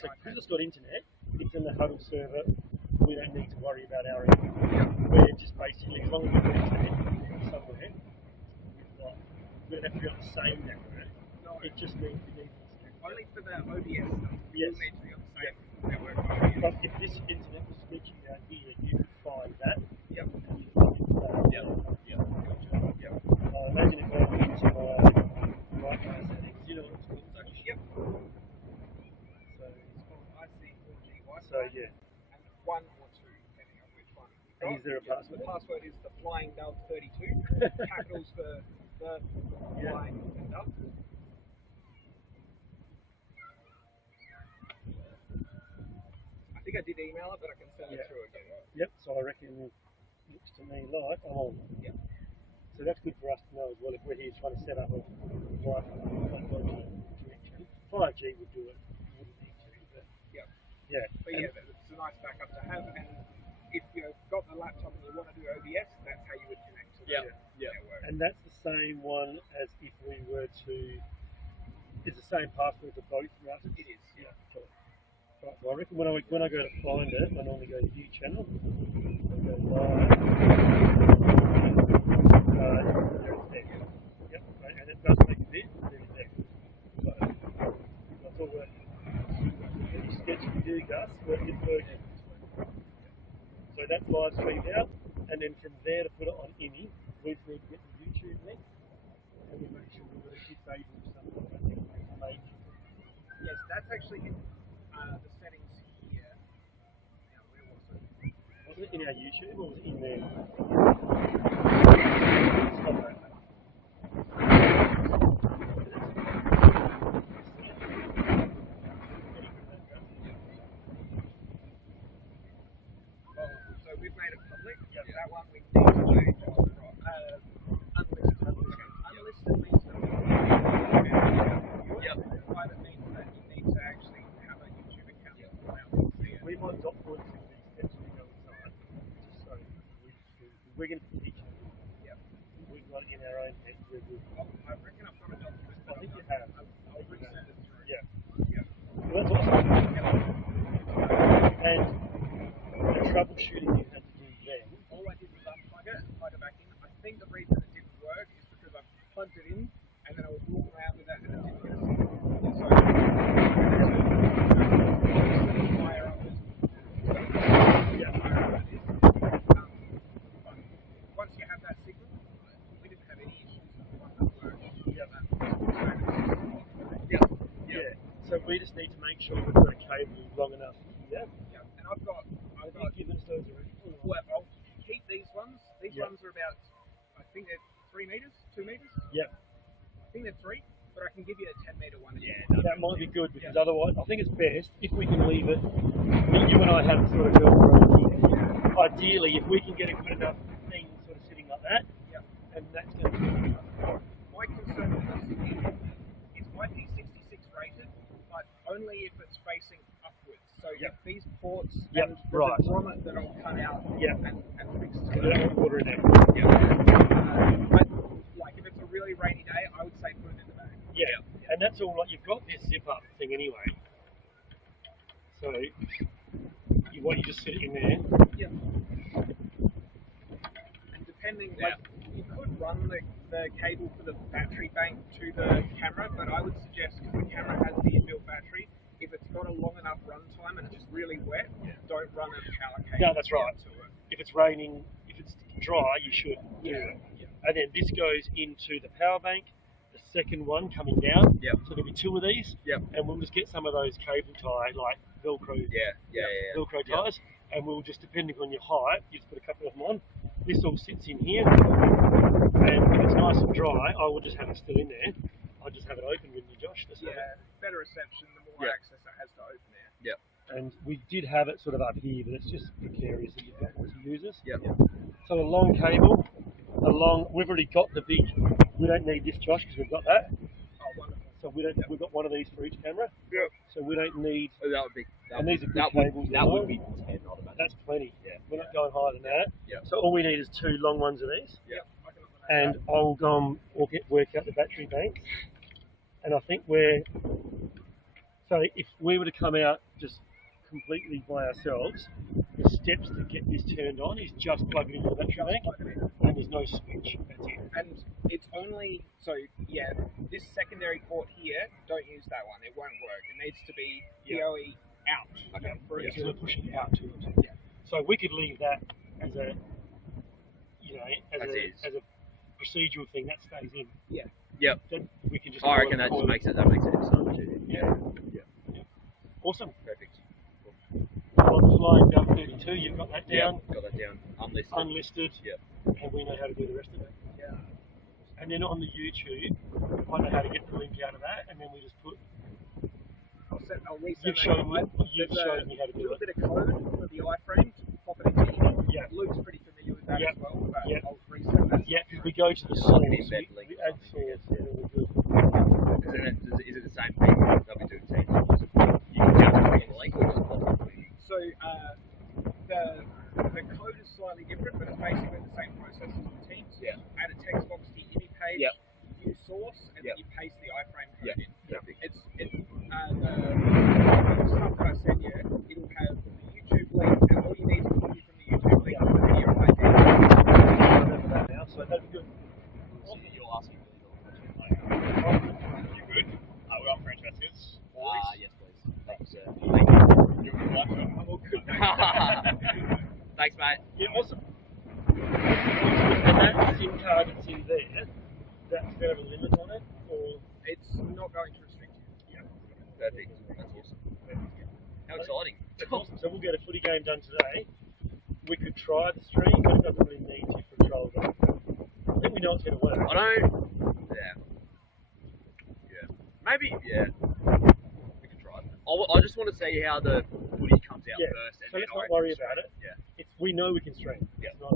so because it's got internet, it's in the Hudl server. We don't need to worry about our end. We're just basically, as long as we've got internet somewhere, we don't have to be on the same network. No. It just means we need only for the ODS. Yes. We need to be on the same network. But if this internet was sketchy down here, you could find that. Yep. And you plug into that. Yep. Yep. Gotcha. Yep. Imagine if I went into my Wi-Fi settings, you know what it's called? Yep. So it's called IC4G Wi-Fi. So yeah. And 1 or 2, depending on which one. And is there a password? The password is the Flying Dove 32. Capitals for the Flying and Dove. I think I did email it, but I can send it through again. Yep, so I reckon it looks to me like I'm on. Yep. So that's good for us to know as well if we're here trying to set up a Wi-Fi connection. 5G would do it, you wouldn't need to, but yeah. But yeah, it's a nice backup to have, and if you've got the laptop and you want to do OBS, that's how you would connect to the network. And that's the same one as if we were to, it's the same password for both routers? It is, yeah. Cool. Right, so I reckon when I go to find it, I normally go to view channel. I go live. There it's there. Yep, and it does make it there. There it's there. So that's all we're pretty sketchy to do, Gus, but it's working. So that's live streamed out, and then from there to put it on Immy, we need to get the YouTube link, and we make sure we've got a disable something. I think maybe. Yes, that's actually in the settings here. Now, where was it? Was it in our YouTube or was it in there? Stop that. So we've made it public. Yep. That one we need to change unlisted. Unlisted means that private means that you need to actually have a YouTube account. We might dot points in these steps we go inside, just so we're going to teach you. We've got it in our own head. I reckon I've got a document. I think you have. I'll resend it through. Yeah. Well, that's awesome. And the troubleshooting you had to do then. All I did was unplug it and plug it back in. I think the reason it didn't work is because I plugged it in and then I was walking around with that and it didn't get a signal. Once you have that signal, we didn't have any issues with the one that worked. So we just need to make sure we've got a cable long enough here. And I've got given us those already. Well, I'll keep these ones. These ones are about, I think they're 3 meters, 2 meters. Yep. I think they're 3, but I can give you a 10-meter one. That might be good because otherwise, I think it's best if we can leave it. You and I have sort of Velcro here. Ideally, if we can get a good enough thing sort of sitting like that, and that's going to be my concern with this is it's IP66 rated, but only if it's facing upwards. So if these ports and there's a grommet that'll cut out and fix it. Because I don't want water in there. But like if it's a really rainy day, I would say put it in the bag. And that's all. Like you've got this zip up thing anyway. So you just sit it in there. And depending, like you could run the cable for the battery bank to the camera, but I would suggest because the camera has the inbuilt battery. If it's got a long enough run time and it's just really wet, don't run a power cable. No, that's right. If it's raining, if it's dry, you should do it. And then this goes into the power bank, the second one coming down. So there'll be 2 of these. And we'll just get some of those cable tie, like Velcro. Velcro ties. And we'll just, depending on your height, you just put a couple of them on. This all sits in here. And if it's nice and dry, I will just have it still in there. I'll just have it open with you, Josh. Better reception, the more access it has to open air. And we did have it sort of up here, but it's just precarious that you've got lots of users. So a long cable, we've already got the big, we don't need this, Josh, because we've got that. Oh, wonderful. So we've got one of these for each camera. So we don't need, that would be, and these are good cables. That would be 10, I'd imagine. That's plenty. We're not going higher than that. So all we need is 2 long ones of these. And I'll go and work out the battery bank. And I think we're So if we were to come out just completely by ourselves, the steps to get this turned on is just plug it into the battery bank, and there's no switch. That's it. And it's only this secondary port here. Don't use that one. It won't work. It needs to be PoE out. Okay. For it So to, we're pushing it out to it. Yeah. So we could leave that as a, as a procedural thing that stays in. Yeah. Yep. Then we can just. I reckon that makes it so much easier. Yeah. Yeah. Awesome. Perfect. On line 32, you've got that down. Got that down. Unlisted. Unlisted. Yep. And we know how to do the rest of it. Yeah. And then on the YouTube, I know how to get the link out of that, and then we just put. I'll resend You've that shown guide. you've There's showed me how to a do little it. bit of code for the iframe to pop it into Immanuel. Yeah. Luke's pretty familiar with that Yeah. as well, but Yeah. I'll resend that. Yeah, because we go to the source, we embed link or add something, source, and we're good. Is it the same thing with W2 teams? You can just click on the link or just pop on the link? So the code is slightly different, but it's basically the same process as the teams. Yeah. Add a text box to your IMI page, Yep. use source, and then you paste the iframe code in. Perfect. The stuff that I sent you, it'll have the YouTube link, and all you need to copy from the YouTube link is the video ID. I remember that now, so that'd be good. You're asking really You good? We're on French baskets. Yes, please. Thank you, sir. Thank you. You're good life, I'm all good. Thanks, mate. Yeah, awesome. And that SIM card that's in there, that's going to have a limit on it, or? It's not going to restrict you. Yeah. Perfect. That's awesome. How exciting. That's awesome. So we'll get a footy game done today. We could try the stream, but it doesn't really need to for trials. I think we know it's going to work. I don't. Yeah. Maybe. Yeah. We can try it. I just want to see how the footy comes out first. And So then let's not I worry reckon about it. Yeah. We know we can stream. Yeah. It's not